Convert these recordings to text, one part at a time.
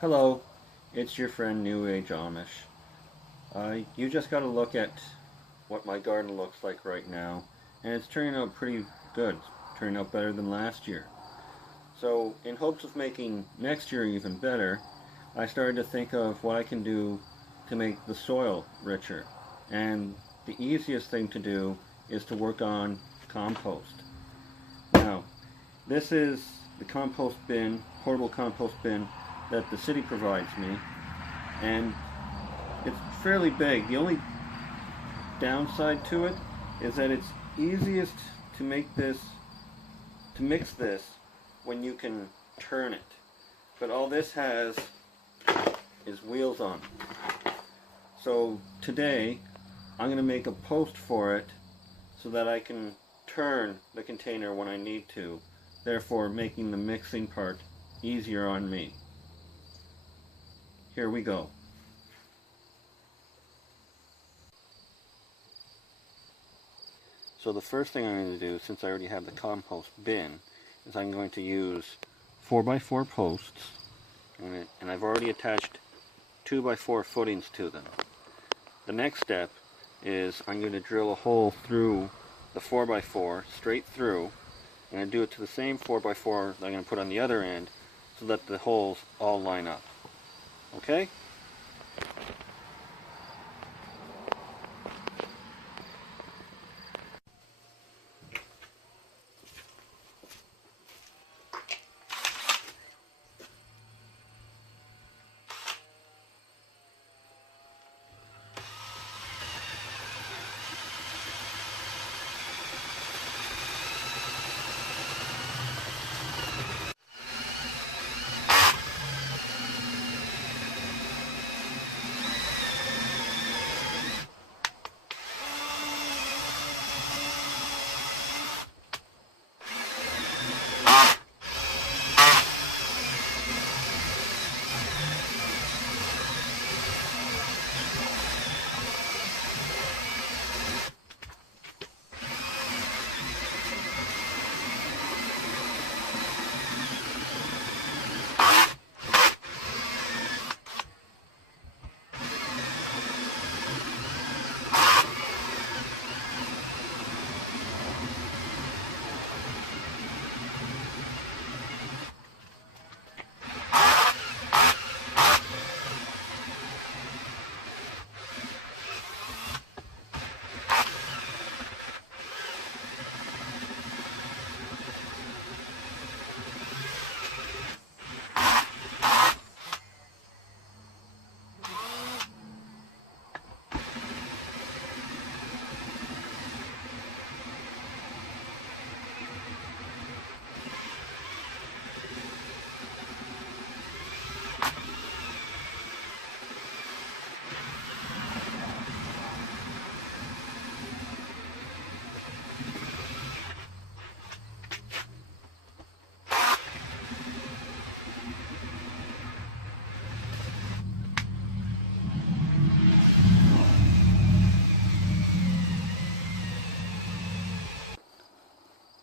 Hello, it's your friend New Age Amish. You just got to look at what my garden looks like right now, and it's turning out pretty good. It's turning out better than last year. So, in hopes of making next year even better, I started to think of what I can do to make the soil richer. And the easiest thing to do is to work on compost. Now, this is the compost bin, portable compost bin that the city provides me, and it's fairly big. The only downside to it is that it's easiest to mix this when you can turn it. But all this has is wheels on it. So today I'm going to make a post for it so that I can turn the container when I need to, therefore making the mixing part easier on me. Here we go. So the first thing I'm going to do, since I already have the compost bin, is I'm going to use 4x4 posts, and I've already attached 2x4 footings to them. The next step is I'm going to drill a hole through the 4x4, straight through, and I do it to the same 4x4 that I'm going to put on the other end, so that the holes all line up. Okay?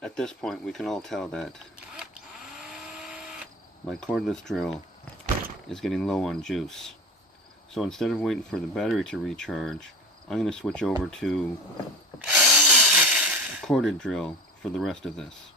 At this point, we can all tell that my cordless drill is getting low on juice. So instead of waiting for the battery to recharge, I'm going to switch over to a corded drill for the rest of this.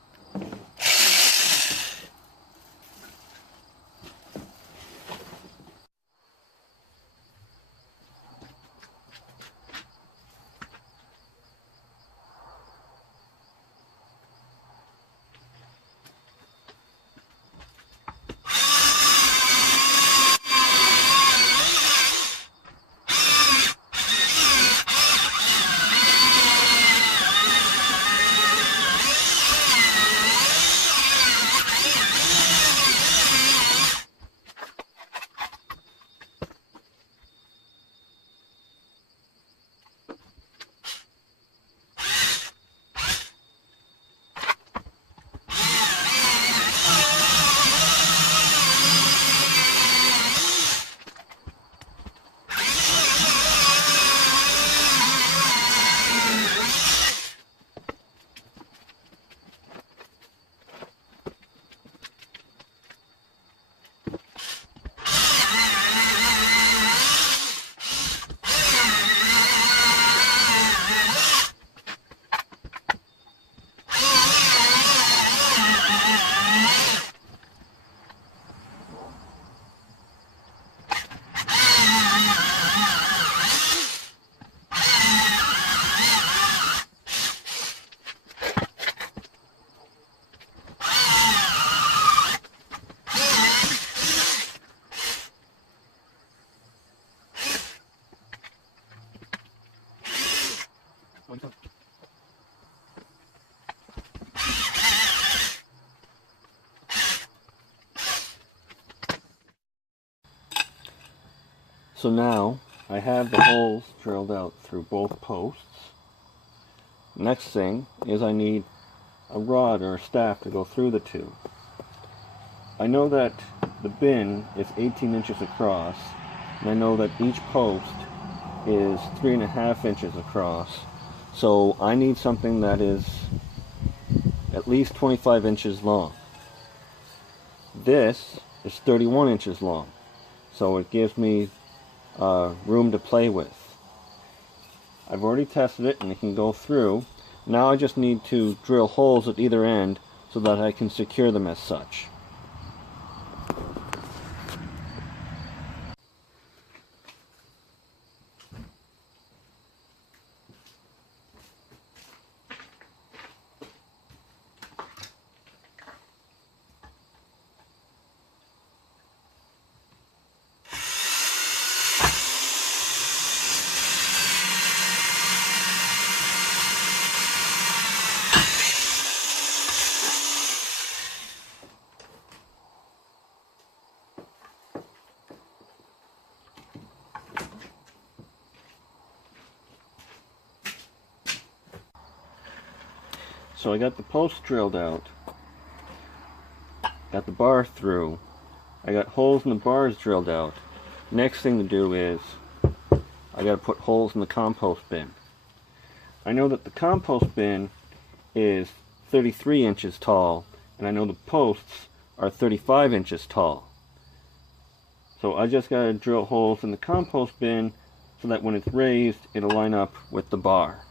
So now I have the holes drilled out through both posts. Next thing is I need a rod or a staff to go through the two. I know that the bin is 18 inches across, and I know that each post is 3.5 inches across. So I need something that is at least 25 inches long. This is 31 inches long, so it gives me room to play with. I've already tested it and it can go through. Now I just need to drill holes at either end so that I can secure them as such. So I got the post drilled out, got the bar through, I got holes in the bars drilled out. Next thing to do is I got to put holes in the compost bin. I know that the compost bin is 33 inches tall, and I know the posts are 35 inches tall. So I just got to drill holes in the compost bin so that when it's raised, it'll line up with the bar.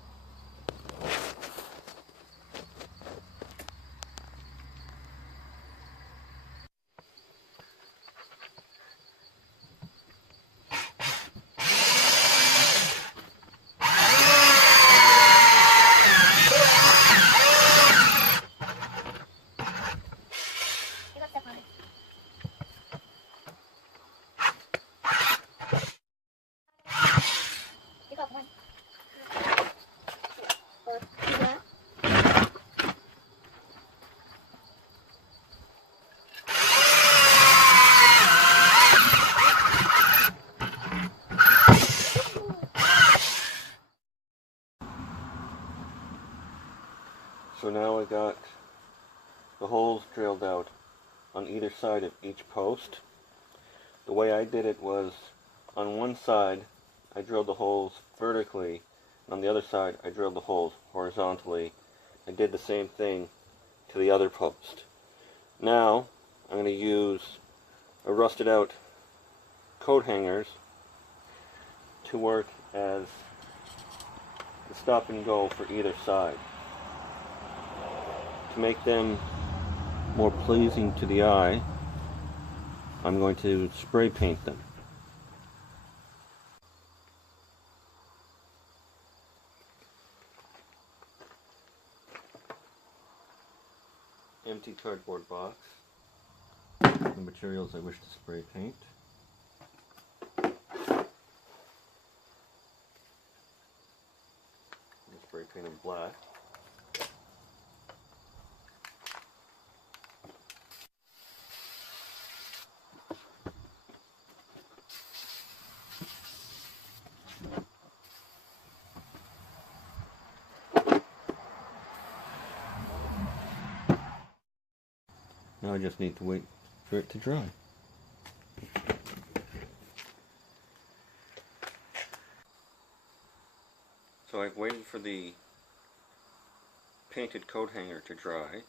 So now I got the holes drilled out on either side of each post. The way I did it was, on one side I drilled the holes vertically, and on the other side I drilled the holes horizontally. I did the same thing to the other post. Now I'm going to use a rusted out coat hangers to work as the stop and go for either side. To make them more pleasing to the eye, I'm going to spray paint them. Empty cardboard box. The materials I wish to spray paint. Spray paint them black. Now I just need to wait for it to dry. So I've waited for the painted coat hanger to dry.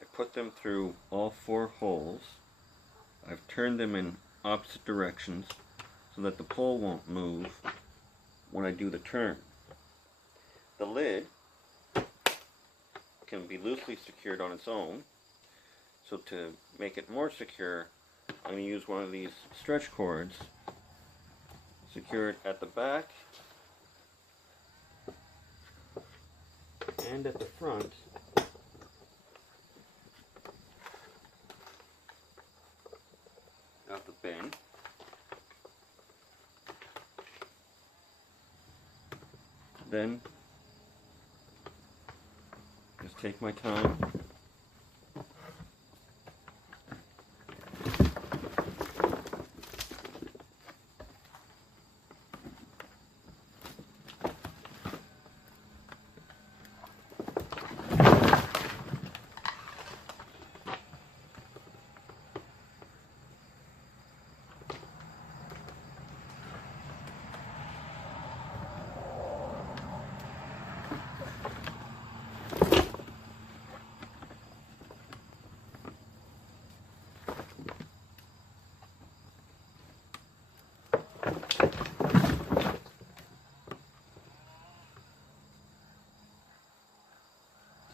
I put them through all 4 holes. I've turned them in opposite directions so that the pole won't move when I do the turn. The lid can be loosely secured on its own. So to make it more secure, I'm going to use one of these stretch cords, secure it at the back and at the front of the bin. Then take my time.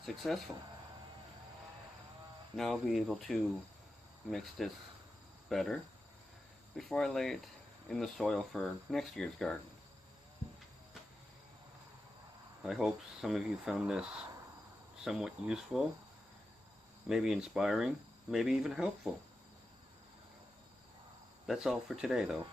Successful. Now I'll be able to mix this better before I lay it in the soil for next year's garden. I hope some of you found this somewhat useful, maybe inspiring, maybe even helpful. That's all for today though.